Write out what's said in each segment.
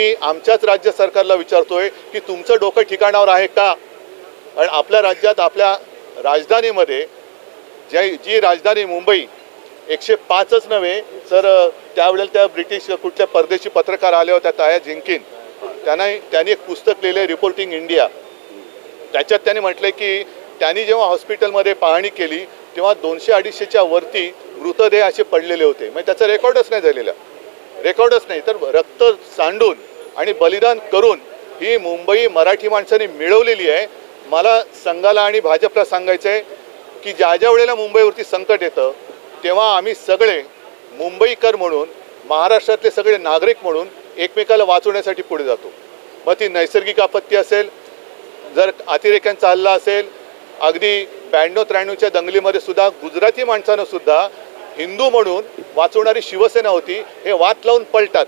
मी आमच्याच राज्य सरकारला विचारतोय की तुमचं डोकं ठिकाणावर आहे का? कारण आपल्या राज्यात आपल्या राजधानीमध्ये जी राजधानी मुंबई 105च नव्हे तर त्यावेळेला त्या ब्रिटिश कुठल्या परदेशी पत्रकार आल्या होत्या ताया जिंकिन त्यांनी एक पुस्तक लिहिले रिपोर्टिंग इंडिया। त्याच्यात त्यांनी म्हटले की त्यांनी जेव्हा हॉस्पिटलमध्ये पाहणी केली तेव्हा 200-250च्या वरती मृतदेह असे पडलेले होते। म्हणजे त्याचा रेकॉर्डच नाही झालेला, रेकॉर्डच नाही तर रक्त सांडून आणि बलिदान करून ही मुंबई मराठी माणसांनी मिळवलेली आहे। मला संघाला आणि भाजपला सांगायचं आहे की ज्या ज्या वेळेला मुंबईवरती संकट येतं तेव्हा आम्ही सगळे मुंबईकर म्हणून महाराष्ट्रातले सगळे नागरिक म्हणून एकमेकाला वाचवण्यासाठी पुढे जातो। मग ती नैसर्गिक आपत्ती असेल, जर अतिरेक्यांचा हल्ला असेल, अगदी 92-93च्या दंगलीमध्ये सुद्धा गुजराती माणसानं सुद्धा हिंदू म्हणून वाचवणारी शिवसेना होती। हे वाद लावून पळतात,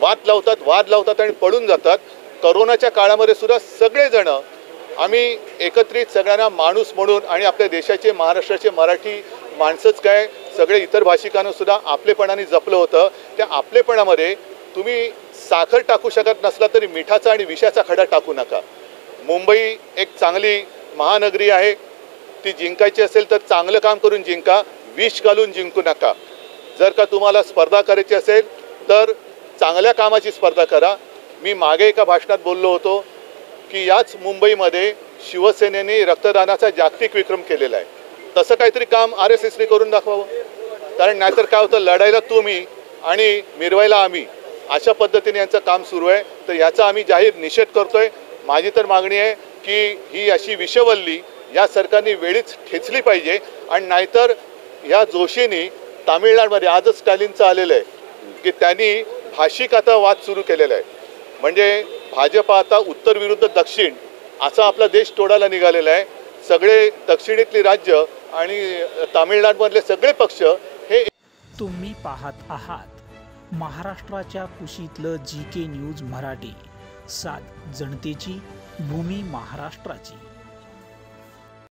वाद लावतात आणि पळून जातात। करोनाच्या काळामध्ये सुद्धा सगळेजण आम्ही एकत्रित सगळ्यांना माणूस म्हणून आणि आपल्या देशाचे महाराष्ट्राचे मराठी माणसंच काय सगळे इतर भाषिकांना सुद्धा आपलेपणाने जपलं होतं। त्या आपलेपणामध्ये तुम्ही साखर टाकू शकत नसला तरी मिठाचा आणि विषाचा खडा टाकू नका। मुंबई एक चांगली महानगरी आहे, ती जिंकायची असेल तर चांगलं काम करून जिंका, विष घालून जिंकू नका। जर का तुम्हाला स्पर्धा करायची असेल तर चांगल्या कामाची स्पर्धा करा। मी मागे एका भाषणात बोललो होतो की याच मुंबईमध्ये शिवसेनेने रक्तदानाचा जागतिक विक्रम केलेला आहे। तसं काहीतरी काम RSSने करून दाखवावं, कारण नाहीतर काय होतं, लढायला तुम्ही आणि मिरवायला आम्ही, अशा पद्धतीने यांचं काम सुरू आहे। तर याचा आम्ही जाहीर निषेध करतोय। माझी तर मागणी आहे की ही अशी विषवल्ली या सरकारने वेळीच ठेचली पाहिजे आणि नाहीतर या जोशींनी तामिळनाडूमध्ये आजच स्टॅलिनचं आलेलं आहे की त्यांनी भाषिक आता वाद सुरू केलेला आहे। म्हणजे भाजप आता उत्तर विरुद्ध दक्षिण असा आपला देश तोडायला निघालेला आहे। सगळे दक्षिणेतली राज्य आणि तामिळनाडूमधले सगळे पक्ष हे तुम्ही पाहत आहात महाराष्ट्राच्या कुशीतलं GK न्यूज मराठी, सात जनतेची, भूमी महाराष्ट्राची।